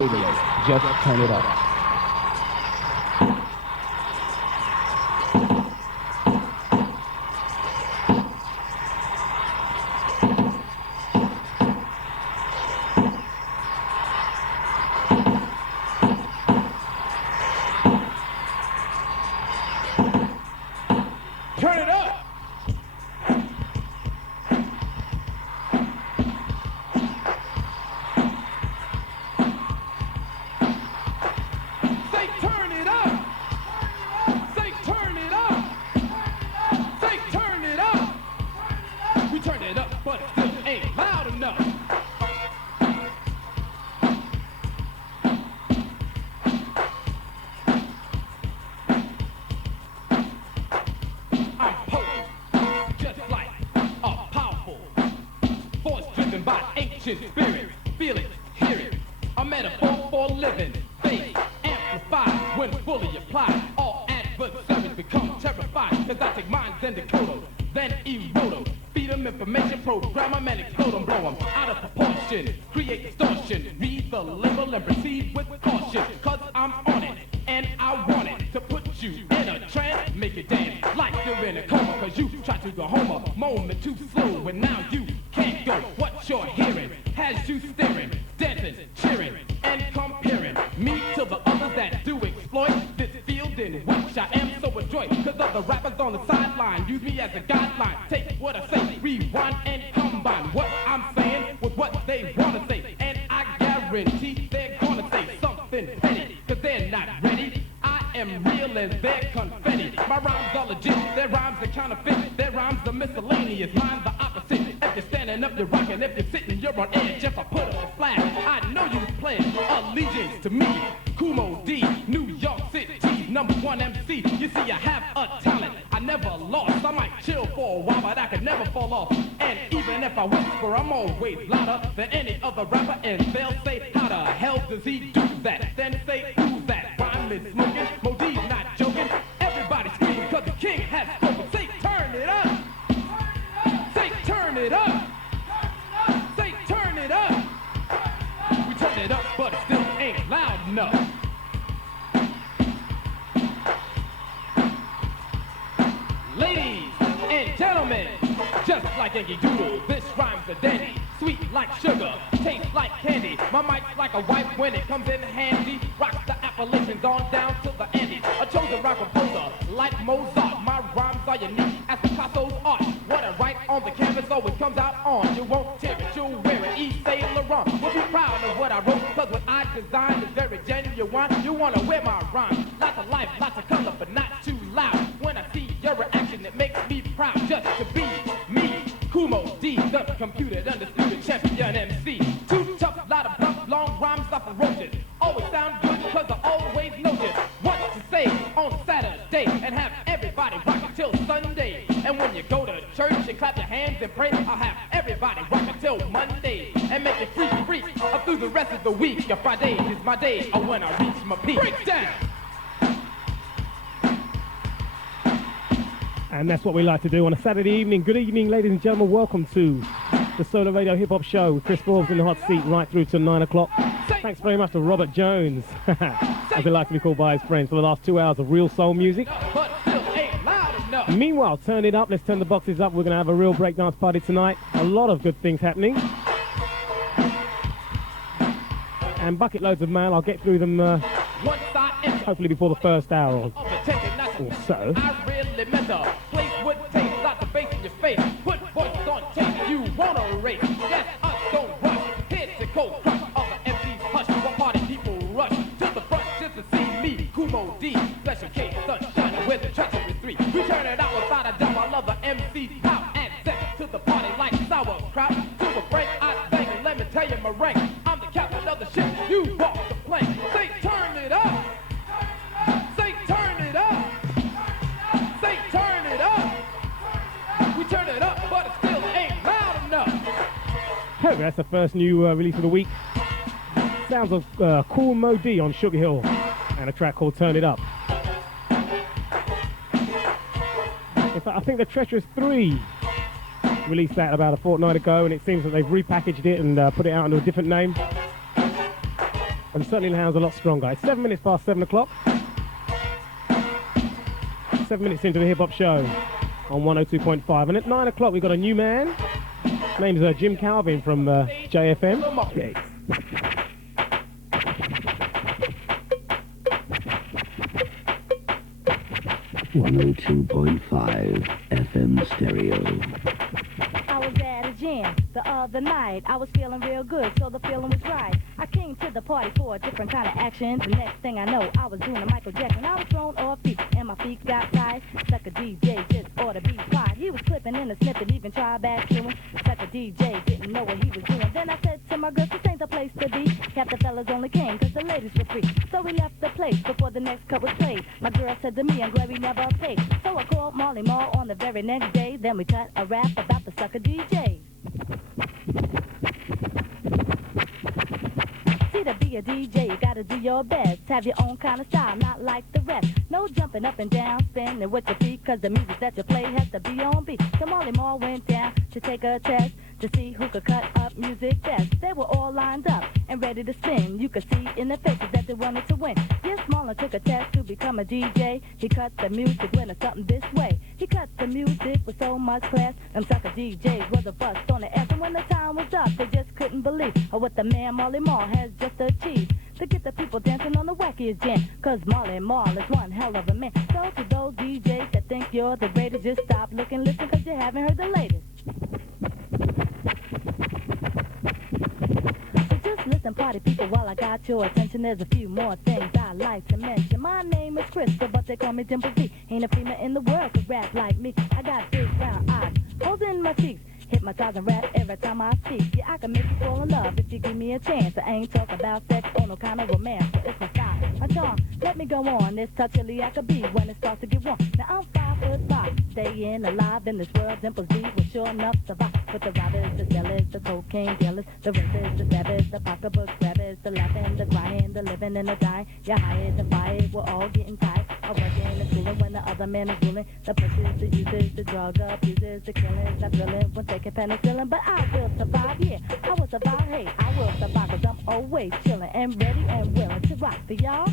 Just turn it up. Turn it up! Say turn it up! Say turn it up! Say turn it up! We turned it up, but it still ain't loud enough. I'm potent, just like a powerful force driven by ancient spirit. Feel it, hear it. A metaphor for living. Faith amplified when fully applied. All adversaries become terrified. Cause I take minds and decode them, then erode them. Feed them information, program them and explode them. Blow them out of proportion, create distortion. Read the label and proceed with caution. Cause I'm on it, and I want it to put you in a trance. Make it dance like you're in a coma. Cause you tried to go home a moment too slow. And now you can't go. What you're hearing has you staring, dancing, cheering, and comparing me to the others that do exploit this field in which I am so adroit. Cause other rappers on the sideline use me as a guideline. Take what I say, rewind and combine what I'm saying with what they wanna say. And I guarantee they're gonna say something petty, cause they're not ready. I am real as their confetti. My rhymes are legit, their rhymes are counterfeit. Their rhymes are miscellaneous, mine's the opposite. If you're standing up, you're rocking. If you're sitting, you're on edge. If I put up a flag, I know you pledge allegiance to me. Kool Moe Dee, New York City's #1 MC. You see, I have a talent I never lost. I might chill for a while, but I could never fall off. And even if I whisper, I'm always louder than any other rapper. And they'll say, how the hell does he do that? Then say, who's that? Rhyme is smoking, Moe Dee's not joking. Everybody scream, cause the king has spoken. Say, turn it up! Say, turn it up! Say, turn it up! We turn it up, but it still ain't loud enough. Ladies and gentlemen, just like Yankee Doodle, this rhyme's a dandy. Sweet like sugar, tastes like candy. My mic's like a wife when it comes in handy. Rocks the Appalachians on down to the Andes. A chosen rock composer like Mozart. My rhymes are unique as Picasso's art. What I write on the canvas always comes out on. You won't tear it, you'll wear it. Yves Saint Laurent will be proud of what I wrote. Cause what I designed is very genuine. You wanna wear my rhymes. Lots of life, lots of color, but not too loud. When I see your reaction, it makes me proud just to be me. Kool Moe Dee, the computer undisputed champion MC. Too tough, lot of bluff, long rhymes are ferocious. Always sound good cause I always know just what to say on Saturday. And have everybody rock until Sunday. And when you go to church and clap your hands and pray, I'll have everybody rock until Monday. And make it free through the rest of the week. Friday is my day when I reach my peak. Break down! And that's what we like to do on a Saturday evening. Good evening, ladies and gentlemen. Welcome to the Solar Radio Hip Hop Show with Chris Forbes in the hot seat right through to 9 o'clock. Thanks very much to Robert Jones, as he likes to be called by his friends, for the last 2 hours of real soul music. Meanwhile, turn it up. Let's turn the boxes up. We're going to have a real breakdance party tonight. A lot of good things happening. And bucket loads of mail. I'll get through them hopefully before the first hour or so. Place would take lots of bass in your face. Put voices on tape, you wanna race. Yes, us don't rush. Here's the cold crush. Other MCs hush. What party people rush to the front just to see me. Kool Moe Dee, special case, sunshine with the Treacherous Three. We turn it out without a doubt. I love the MC's pout and sex to the party like sauerkraut. To a break, I think, and let me tell you my rank. I'm the captain of the ship. You walk the plank. Say, turn it up. Say, turn it up. Say, turn it up. We turn it up, but it still ain't loud enough. Oh, that's the first new release of the week. Sounds of Kool Moe Dee on Sugar Hill and a track called Turn It Up. In fact, I think the Treacherous Three released that about a fortnight ago, and it seems that they've repackaged it and put it out under a different name. and certainly sounds a lot stronger. It's 7 minutes past 7 o'clock. 7 minutes into the Hip Hop Show on 102.5. And at 9 o'clock, we've got a new man. His name's Jim Calvin from JFM. Okay. 102.5 FM stereo. I was at a jam the other night. I was feeling real good, so the feeling was right. I came to the party for a different kind of action. The next thing I know, I was doing a Michael Jackson. I was thrown off feet, and my feet got tied. Sucker DJ just ought to be quiet. He was clipping in a snippet, even tried back chewing. Sucker DJ didn't know what he was doing. Then I said to my girl, this ain't the place to be. Half the fellas only came cause the ladies were free. So we left the place before the next cut was played. My girl said to me, I'm glad we never paid. So I called Melle Mel on the very next day. Then we cut a rap about the sucker DJ. See, to be a DJ, you gotta do your best. Have your own kind of style, not like the rest. No jumping up and down, spinning with your feet, cause the music that you play has to be on beat. So Melle Mel went down to take a test to see who could cut up music best. They were all lined up and ready to spin. You could see in their faces that they wanted to win. Yes, Marlon took a test to become a DJ. He cut the music with something this way. He cut the music with so much class. Them sucker DJs was a bust on the ass. And when the time was up, they just couldn't believe what the man Melle Mel has just achieved. To get the people dancing on the wackiest jam. Cause Melle Mel is one hell of a man. So to those DJs that think you're the greatest, just stop, look, and listen, cause you haven't heard the latest. So just listen, party people, while I got your attention. There's a few more things I'd like to mention. My name is Chris, but they call me Dimples D. Ain't a female in the world could rap like me. I got big round eyes, holes in my cheeks. Hypnotize and rap every time I speak. Yeah, I can make you fall in love if you give me a chance. I ain't talking about sex or no kind of romance, but it's my style, my charm. Let me go on, it's touchily I could be when it starts to get warm. Now I'm 5'5", staying alive in this world. Dimples D will sure enough survive. With the robbers, the sellers, the cocaine dealers, the rapers, the stabbers, the pocketbook grabbers, the laughing, the crying, the living and the dying. You're hired and fired, we're all getting tired of working and schooling when the other man is ruling. The pushers, the users, the drug abusers, the killers, the thrilling when taking penicillin. But I will survive, yeah, I will survive, hey, I will survive, cause I'm always chilling and ready and willing to rock for y'all.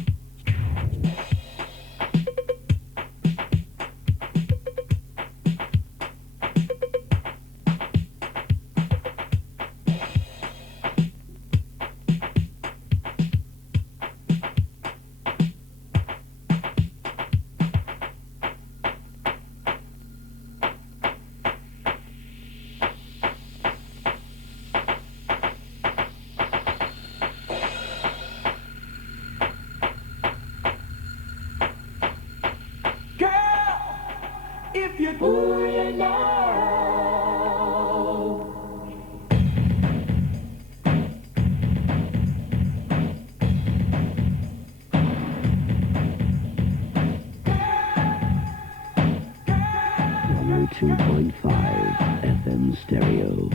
If you do you know 102.5 FM stereo.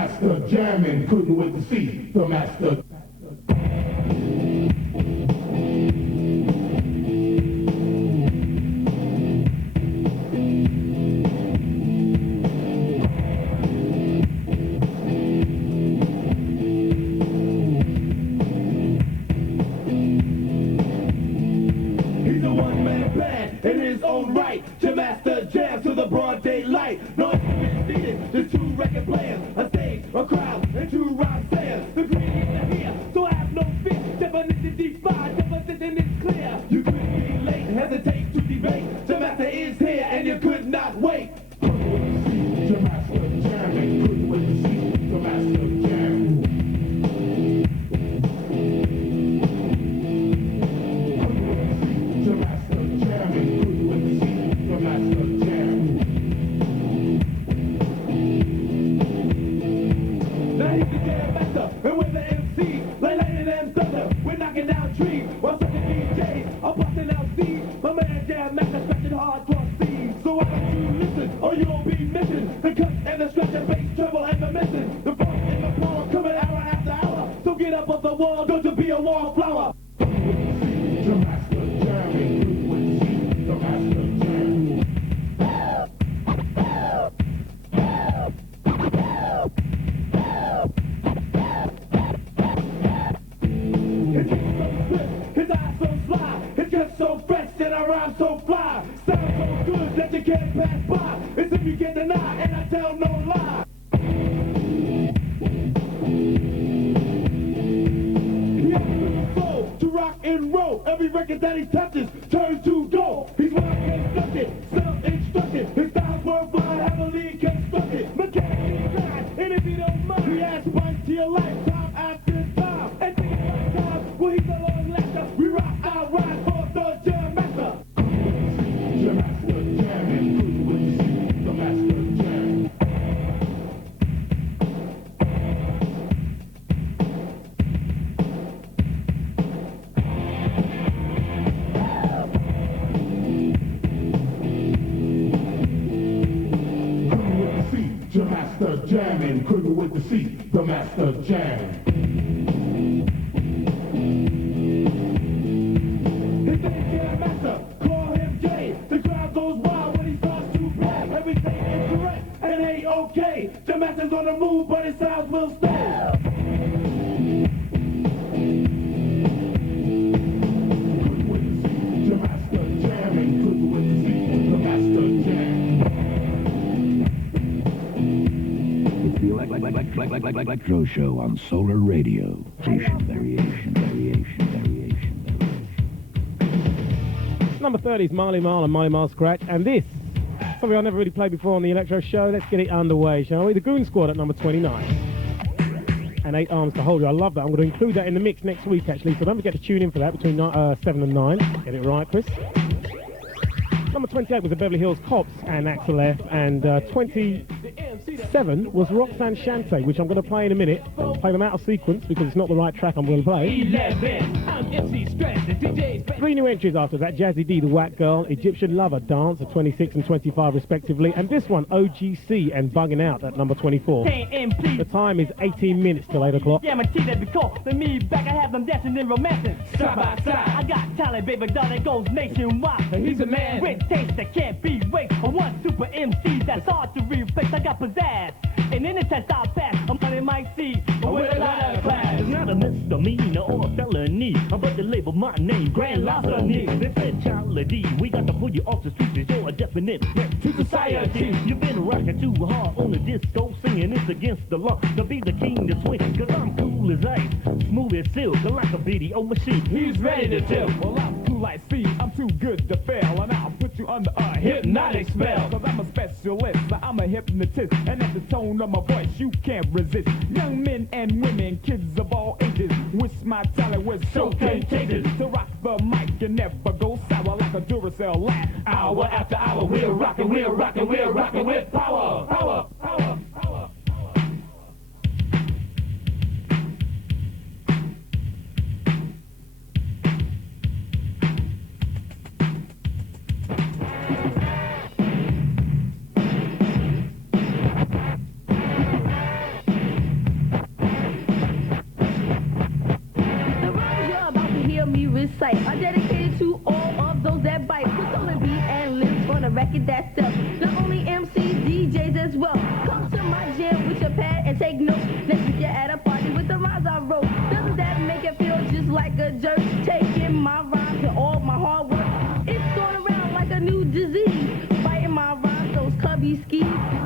master jamming, couldn't wait to see the master. He's a one-man band in his own right, to master jam to the broad daylight. No instruments needed, just two record players, a stage, a crowd, and two rhyme sayers. The green are here, so I have no fear. Definition defined, definition is clear. You couldn't be late, hesitate to debate. The master is here, and you could not wait. Couldn't wait to see the master jamming. Couldn't wait to see the master jamming. The master jamming, couldn't wait to see the master jamming. Now he's the jam master, and we're the MC, like lightning and thunder. We're knocking down trees, while such DJs are busting out seeds. My man jam master scratching hardcore seeds. So why don't you listen, or you'll be missing the cuts and the scratch and bass, treble and the missing. The funk and the power coming hour after hour. So get up off the wall, don't you be a wallflower. The master jamming, couldn't wait to see the master jamming. His beat so swift, his eyes so sly, his guts so fresh, and our rhyme so fly. Sound so good that you can't pass by. It's if you get denied, and I tell no lie. He has a soul to rock and roll. Every record that he touches turns to gold. He's well constructed, self-instructed. His style's worldwide, heavily constructed. Mechanically designed, and if you don't mind, he adds spice to your life, time after time. And think about time, well he's a long laster. We rock our ride for the jam master. The master jamming, couldn't wait to see the master jamming. The master jamming, couldn't wait to see the master jam. His name's Jam Master, call him Jay. The crowd goes wild when he starts to play. Everything is correct and ain't okay. The master's on the move, but his sounds will stay. Couldn't wait to see the master jamming. Couldn't wait to see the master jam. Electro show on Solar Radio. Variation. Number 30 is Melle Mel and Melle Mel Scratch, and this, something I never really played before on the Electro show. Let's get it underway, shall we? The Goon Squad at number 29. And 8 Arms to Hold You. I love that. I'm going to include that in the mix next week, actually, so don't forget to tune in for that between 7 and 9. Get it right, Chris? Number 28 was the Beverly Hills Cops and Axel F, and 27 was Roxanne Shante, which I'm going to play in a minute. I'll play them out of sequence because it's not the right track I'm going to play. 3 new entries after that: Jazzy D, The Whack Girl, Egyptian Lover, Dance at 26 and 25 respectively, and this one, OGC and Bugging Out at number 24. The time is 18 minutes till 8 o'clock. Yeah, I'm a that because the me back, I have them dancing and romancing. Side by side. I got talent, baby, doll that goes nationwide. And he's a man with taste that can't be wasted. One super MC that's hard to replace. I got pizzazz, and in the test I pass. I'm on my seat, but with a lot of class. It's not a misdemeanor or a felony, but they label my name Grand Larceny. They said, Child D, we got to pull you off the streets. You're a definite threat to society. You've been rocking too hard on the disco, singing it's against the law to be the king to swing. Cause I'm cool as ice, smooth as silk, like a video machine. He's ready to tilt. Well, I'm cool like speed. I'm too good to fail, and I'll put you under a hypnotic spell. Cause I'm a specialist, I'm a hypnotist, and at the tone of my voice you can't resist. Young men and women, kids of all ages, wish my talent was so contagious. To rock the mic and never go sour like a Duracell lamp. Hour after hour, we're rocking with power, power, power, power. recite are dedicated to all of those that bite. Put on the beat and live on a record that sells. Not only MCs, DJs as well. Come to my jam with your pad and take notes. Next week you're at a party with the rhymes I wrote. Doesn't that make it feel just like a jerk? Taking my rhymes and all my hard work. It's going around like a new disease. Biting my rhymes, those cubby skis.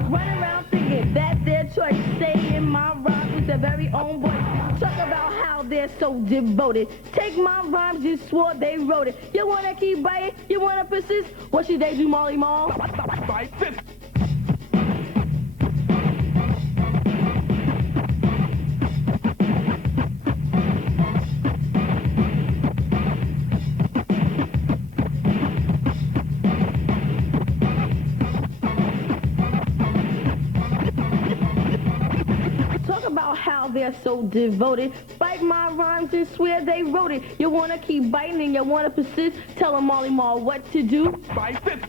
Running around thinking that's their choice. Saying my rhymes with their very own voice. Talk about how they're so devoted. Take my rhymes, just swore they wrote it. You wanna keep biting? You wanna persist? What should they do, Molly Mall? Bite this. How they're so devoted. Bite my rhymes and swear they wrote it. You wanna keep biting and you wanna persist? Tell them Molly Mall what to do. Bite this.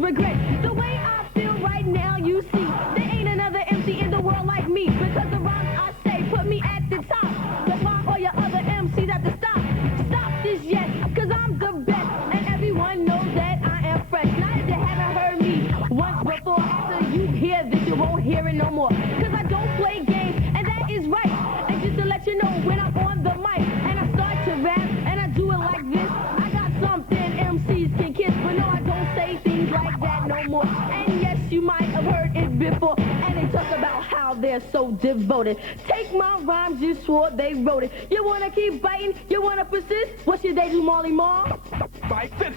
Regret the way I feel right now, you see. There ain't another MC in the world like me. Because the rhymes I say put me at the top. That's why all your other MCs have to stop. Stop this yes, cause I'm the best. And everyone knows that I am fresh. Now that you haven't heard me once before, after you hear this, you won't hear it no more. Cause I don't play games, and that is right. And just to let you know, when I'm on the mic and I start to rap and I do it like this, I got something MCs can kiss. But no, I don't say things like that no more. And yes, you might have heard it before. And they talk about how they're so devoted. Take my rhymes, you swore they wrote it. You wanna keep biting? You wanna persist? What should they do, Molly Mall? Bite this.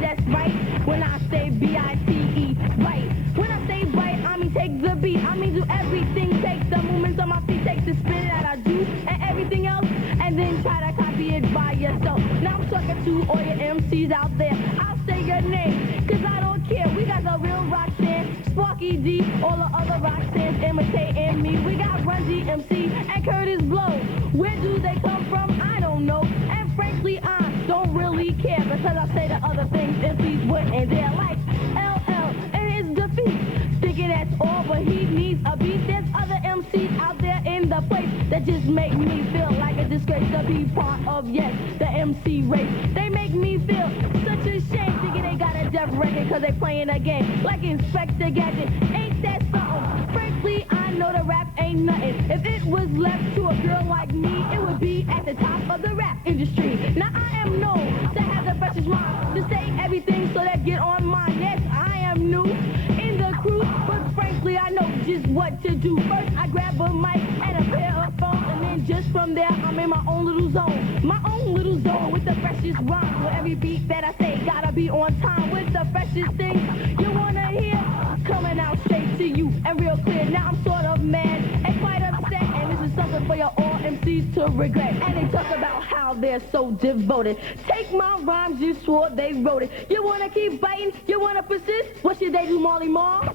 That's right. When I say B-I-T-E, right. When I say bite, I mean take the beat. I mean do everything. Take the movements on my feet, take the spin that I do, and everything else, and then try to copy it by yourself. Now I'm talking to all your MCs out there. I'll say your name, cause I don't care. We got the real Roxanne, Sparky D, all the other Roxannes imitating me. We got Run-DMC and Curtis Blow. Where do they come from? I don't know. And frankly, I don't really care, because I say the other things MCs wouldn't dare, like LL and his defeat. Thinking that's all, but he needs a beat. There's other MCs out there in the place that just make me feel like a disgrace to be part of, yes, the MC race. They make me feel such a shame, thinking they got a deaf record because they playing a game like Inspector Gadget. Ain't that something? Frankly, I know the rap ain't nothing. If it was left to a girl like me, it would be at the top of the rap industry. Now I am known to have the freshest rhyme, to say everything so that get on mine. Yes, I am new in the crew, but frankly I know just what to do. First I grab a mic and a pair of phones, and then just from there I'm in my own little zone. My own little zone with the freshest rhyme, where every beat that I say gotta be on time, with the freshest things you wanna hear coming out straight to you and real clear. Now I'm sort of mad and quite upset, and this is something for your all MCs to regret. And they talk about how they're so devoted. Take my rhymes, you swore they wrote it. You wanna keep biting? You wanna persist? What should they do, Molly Mall?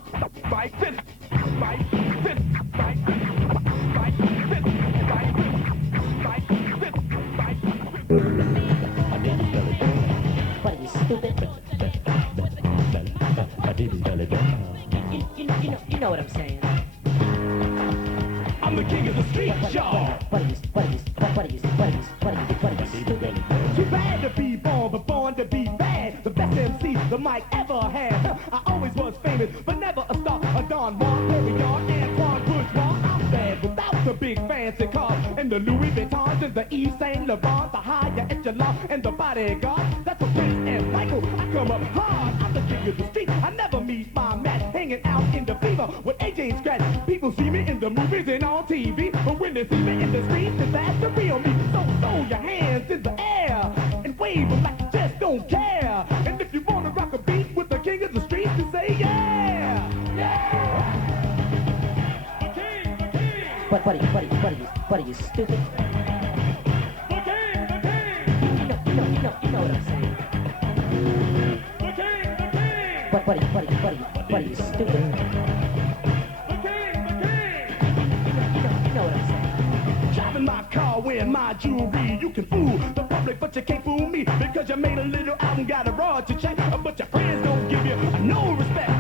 Bite this. Bite this. Bite this. Bite this. Bite this. Bite this. Bite this. What are you, stupid? You know what I'm saying. I'm the king of the street, y'all. What are you, stupid? Too bad to be born, but born to be bad. The best MC the mic ever had. I always was famous, but never a star. A Don Juan, Perignon, Antoine Bourgeois. I'm bad without the big fancy cars and the Louis Vuittons and the D.St. Laurent, the higher echelon and the bodyguard. That's a Prince and Michael. I come up hard. I'm the king of the street. I never meet my match. Hanging out in the fever with AJ and Scratch. People see me in the movies and on TV, but when they they see me in the streets, then that's the real me. So throw your hands in the air and wave them like you just don't care. And if you wanna rock a beat with the king of the streets, then say yeah, yeah. Buddy, you stupid. You know what I'm saying. Buddy, you stupid. You know what I'm saying. Driving my car, wearing my jewelry. You can fool the public, but you can't fool me. Because you made a little album, got a royalty check. But your friends don't give you no respect.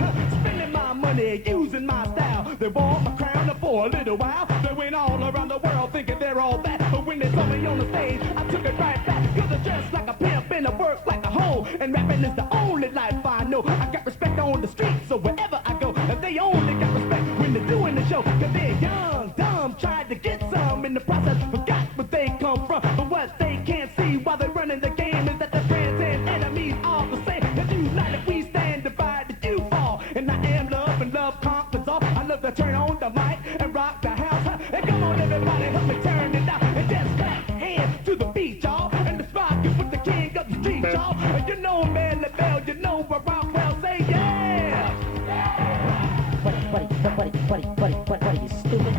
Spending my money, using my style. They wore my crown for a little while. They went all around the world thinking they're all that. But when they saw me on the stage, I took it right back. Cause I dress like a pimp and I work like a hoe. And rapping is the only life I know. I got respect on the street, so wherever I go, and they only got respect when they're doing the show. Cause they're young, dumb, tried to get some in the process, forgot where they come from. But what they can't see while they're running the game is that their friends and enemies are the same. Cause united we stand, divided you fall. And I am love, and love conquers all. I love to turn on the mic and rock the house. And come on everybody, help me turn it out. And just clap hands to the beat, y'all. And the spot is with the king of the street, y'all. And you know Melle Mel, you know I rock well, say yeah. Buddy, you stupid.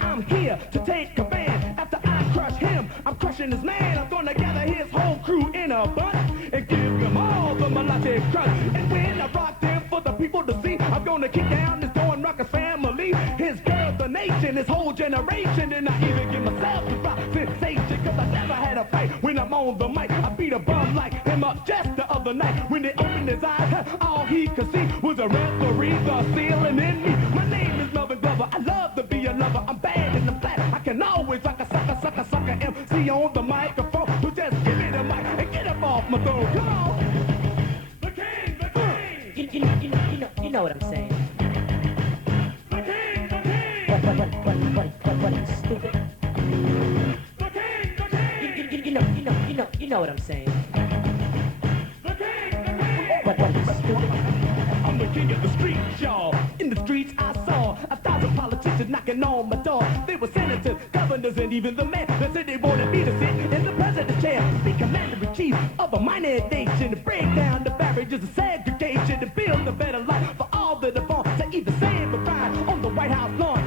I'm here to take command. After I crush him, I'm crushing his man. I'm gonna gather his whole crew in a bunch and give them all the melodic crunch. And when I rock them for the people to see, I'm gonna kick down this door and rock his family, his girls, the nation, his whole generation. And I even give myself a rock sensation, cause I never had a fight when I'm on the mic. I beat a bum like him up just the other night. When they opened his eyes, all he could see was a referee, the ceiling in me. My name is Melvin Glover, I love to be a lover. I'm bad in the flat, I can always rock a sucker MC on the microphone. So just give me the mic and get up off my throne. Come on. The king, the king. You know what I'm saying. The king, the king. Buddy, you stupid. The king, the king. You know what I'm saying. The king, the king. Buddy, you stupid. I'm the king of the streets, y'all. In the streets I saw 1,000 politicians knocking on my door. They were senators, governors, and even the men. They said they wanted me to sit in the president's chair, be commander-in-chief of a minor nation, to break down the barriers of segregation, to build a better life for all that are born, to either stand or ride on the White House lawn.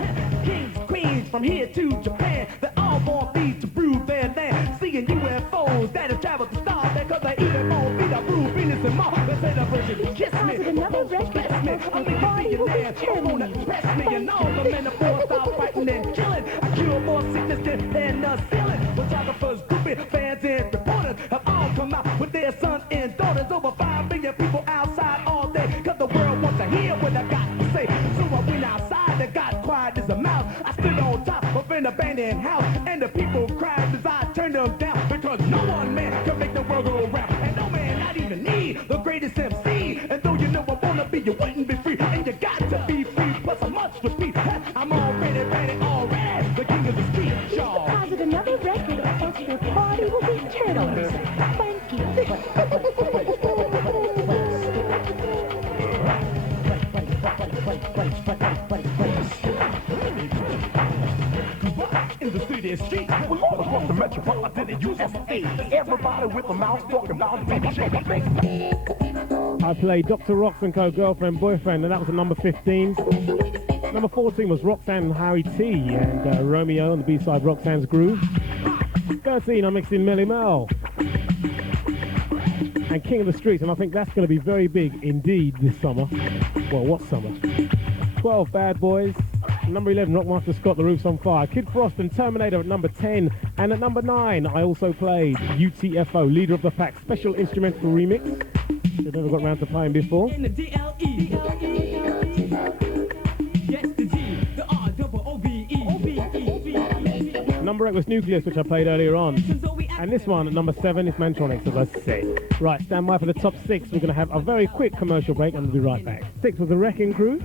Kings, queens, from here to Japan, they all want me to prove their land. Seeing UFOs that have traveled the stars, because they even won't be the Blue Venus and Mars. They say the Virgin kiss me, kiss me. I'm making billionaires, they wanna press me, and all the metaphors start fighting and killing. I cure more sickness than the ceiling. Photographers, groupies, fans, and reporters have all come out with their sons and daughters. Over 5 million people outside all day, cause the world wants to hear what I got to say. So I went outside and got quiet as a mouse. I stood on top of an abandoned house, and the people cried as I turned them down, because no one man can make the world go round, and no man not even need the greatest MC. And though you know I wanna be, you wouldn't be free, and you got to be free. Plus I must repeat, I'm already ready, the king of the street, y'all. Deposit another record, and your party will be terminated. Thank you. In the city street, we're all across the metropolitan USA. Everybody with a mouth talking about baby shake a face. I played Dr. Rox and Co. Girlfriend, Boyfriend, and that was at number 15. Number 14 was Roxanne and Harry T. and Romeo on the B-side Roxanne's Groove. 13, I mixed in Melle Mel and King of the Streets, and I think that's going to be very big indeed this summer. Well, what summer? 12, Bad Boys. Number 11, Rockmaster Scott, The Roof's on Fire. Kid Frost and Terminator at number 10. And at number 9, I also played UTFO, Leader of the Pack, special instrumental remix. They've never got around to playing before. In the DLE. Yes, the G, the R, double OBE. Number 8 was Nucleus, which I played earlier on. And this one at number 7 is Mantronics, as I said. Right, stand by for the top 6. We're going to have a very quick commercial break and we'll be right back. 6 was the Wrecking Crew.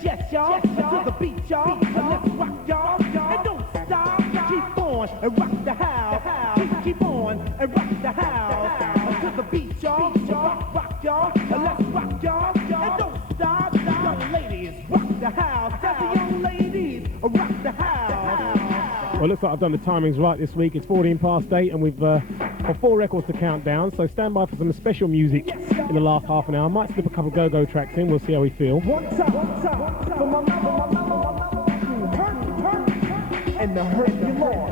Yes, y'all. To the beat, y'all. Let's rock, y'all. And don't stop. Keep on and rock the house. Keep on and rock the house. To the beat, y'all. Rock, y'all. Let's rock, y'all. And don't stop. Young ladies, rock the house. young ladies rock the house. Well, it looks like I've done the timings right this week. It's 14 past 8 and we've got 4 records to count down, so stand by for some special music in the last half an hour. I might slip a couple go-go tracks in, we'll see how we feel. One time, for my and the hurt you more.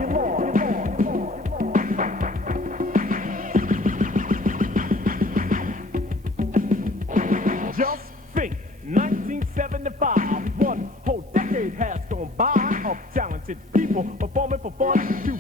Just think, 1975, one whole decade has gone by of talented people performing to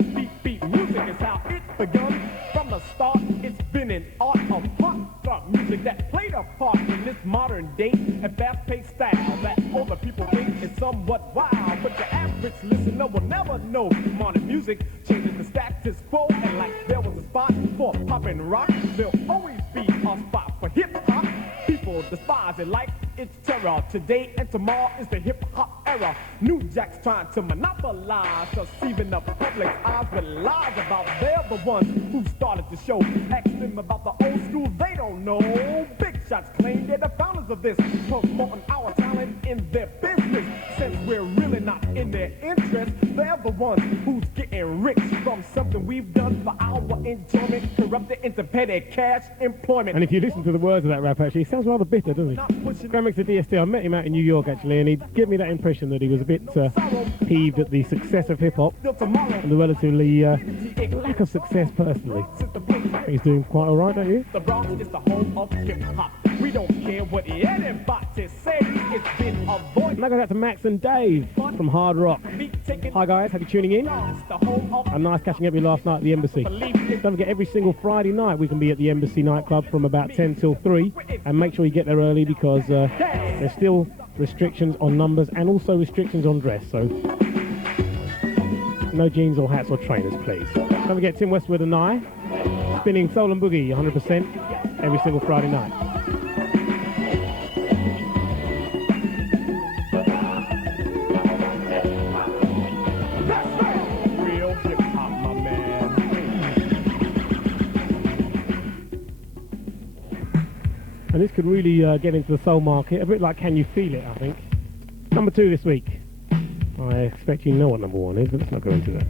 beat music is how it begun. From the start, it's been an art of pop music that played a part in this modern day and fast-paced style that older people think is somewhat wild, but the average listener will never know. Modern music changes the status quo, and like there was a spot for pop and rock, there'll always be a spot for hip-hop. People despise it like it's terror. Today and tomorrow is the hip-hop era. New Jack's trying to monopolize, deceiving the public's eyes with lies about they're the ones who started the show. Ask them about the old school, they don't know. Big shots claim they're the founders of this, promoting our talent in their business. Since we're really not in their interest, they're the ones who's getting rich from something we've done for our enjoyment, corrupted into petty cash employment. And if you listen to the words of that rap, actually, he sounds rather bitter, doesn't he? Mr D.St, I met him out in New York, actually, and he gave me that impression that he was a bit peeved at the success of hip-hop and the relatively lack of success personally. He's doing quite all right, don't you? The Bronx is the home of hip-hop. We don't care what anybody say. It's been avoided. And I got out to Max and Dave from Hard Rock. Hi guys, happy tuning in. And nice catching up with you last night at the Embassy. Don't forget, every single Friday night we can be at the Embassy nightclub from about 10 till 3. And make sure you get there early because there's still restrictions on numbers and also restrictions on dress. So no jeans or hats or trainers, please. Don't forget Tim Westwood and I spinning soul and boogie 100% every single Friday night. And this could really get into the soul market, a bit like Can You Feel It, I think. Number 2 this week. I expect you know what number 1 is, but let's not go into that.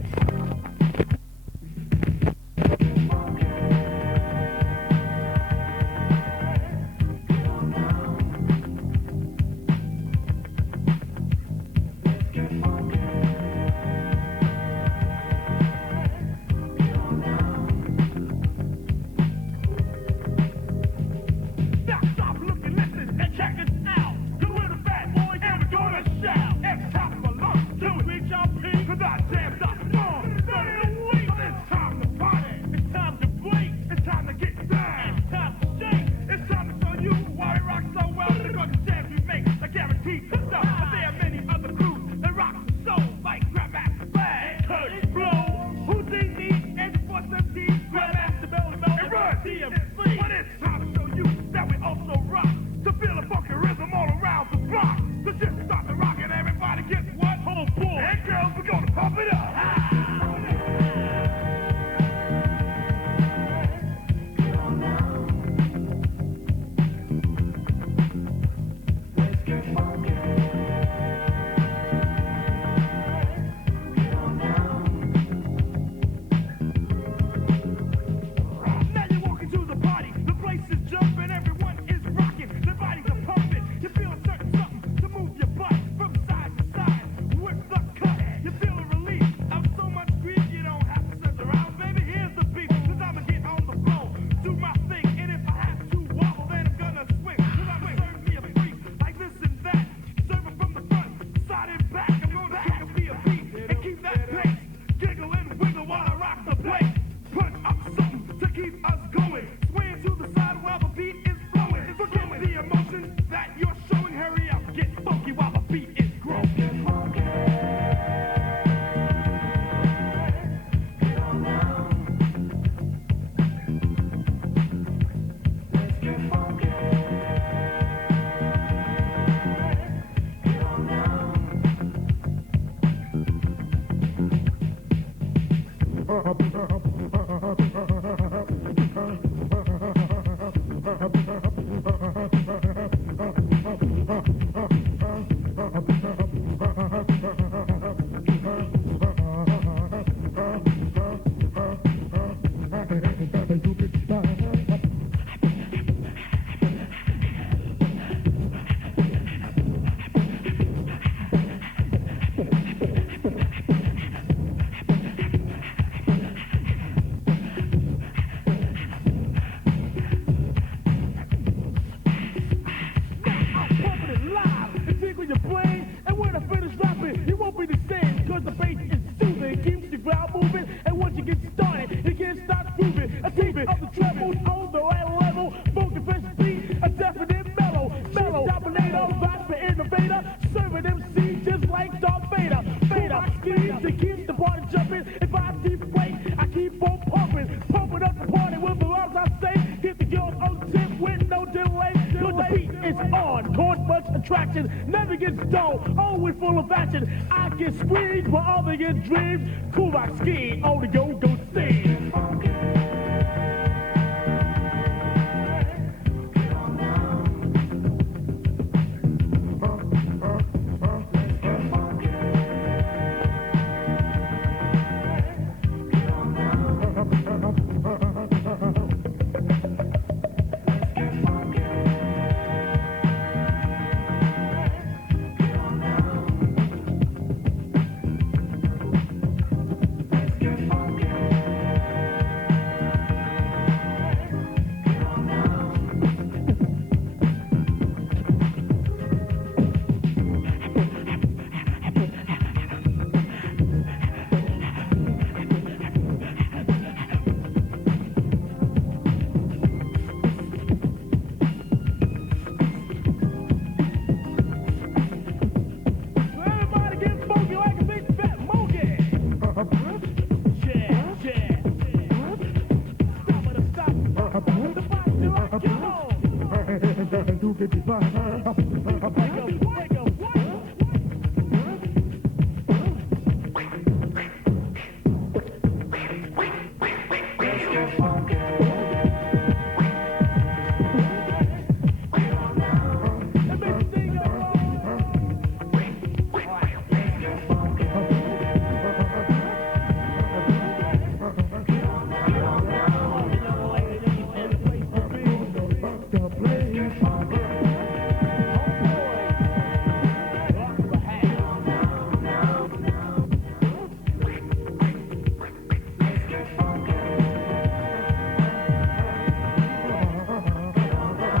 old fashioned. I get squeezed while others get dreams. Cool rock ski, all the go sing.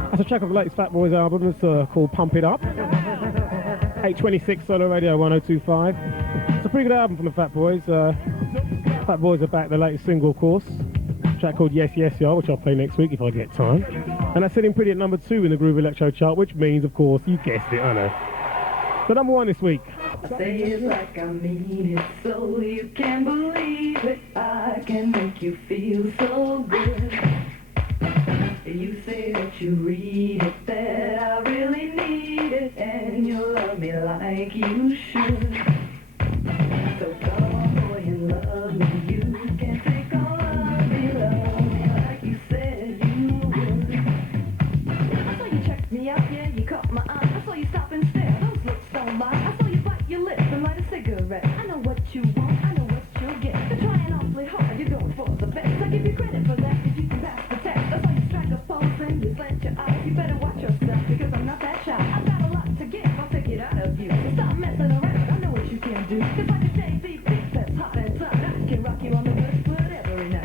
That's a track of the latest Fat Boys album. It's called Pump It Up. 826 Solo Radio 1025. It's a pretty good album from the Fat Boys. Fat Boys are back, the latest single, of course. A track called Yes Yes Y'all, which I'll play next week if I get time. And that's sitting pretty at number 2 in the Groove Electro chart, which means, of course, you guessed it, I know. So number 1 this week. Say it like I mean it, so you can believe it. I can make you feel so good. You say that you read it, that I really need it, and you love me like you should. So come on, boy, and love me. You can take all of me, love me like you said you would. I saw you check me out, yeah, you caught my eye. I saw you stop and stare, those looks don't lie. I saw you bite your lips and light a cigarette. I know what you want, I know what you'll get. You're trying awfully hard, you're going for the best. I give you credit for that if you can pass the test. I saw you strike a pose and you slant your eyes. You better watch yourself because I'm not that shy. I've got a lot to give, I'll take it out of you. So stop messing around, I know what you can do. It's like a JV beat that's hot and tight. I can rock you on the good foot every night.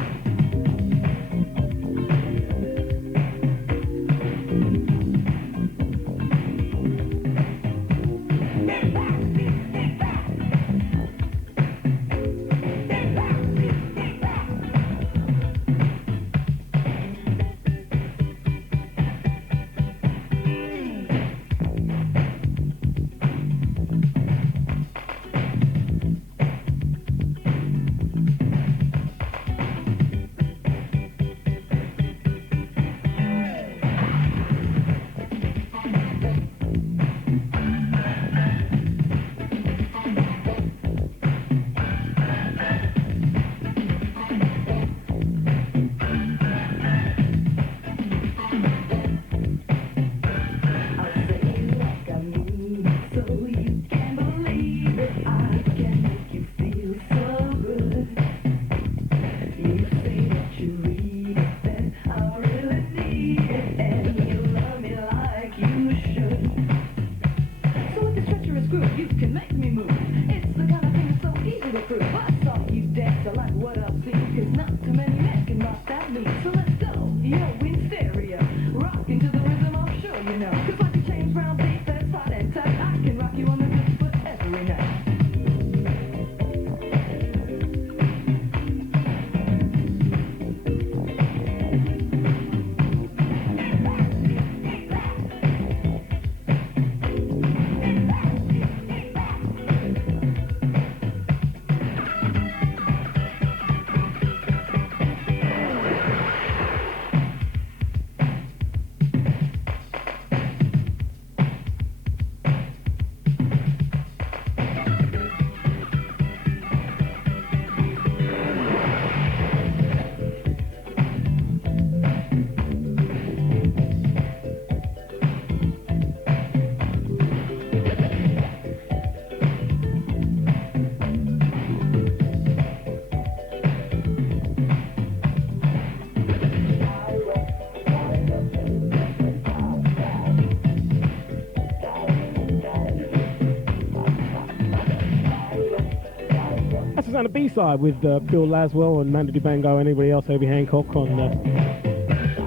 was on the B-side with Bill Laswell and Mando Dibango and anybody else, Herbie Hancock, on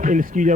in the studio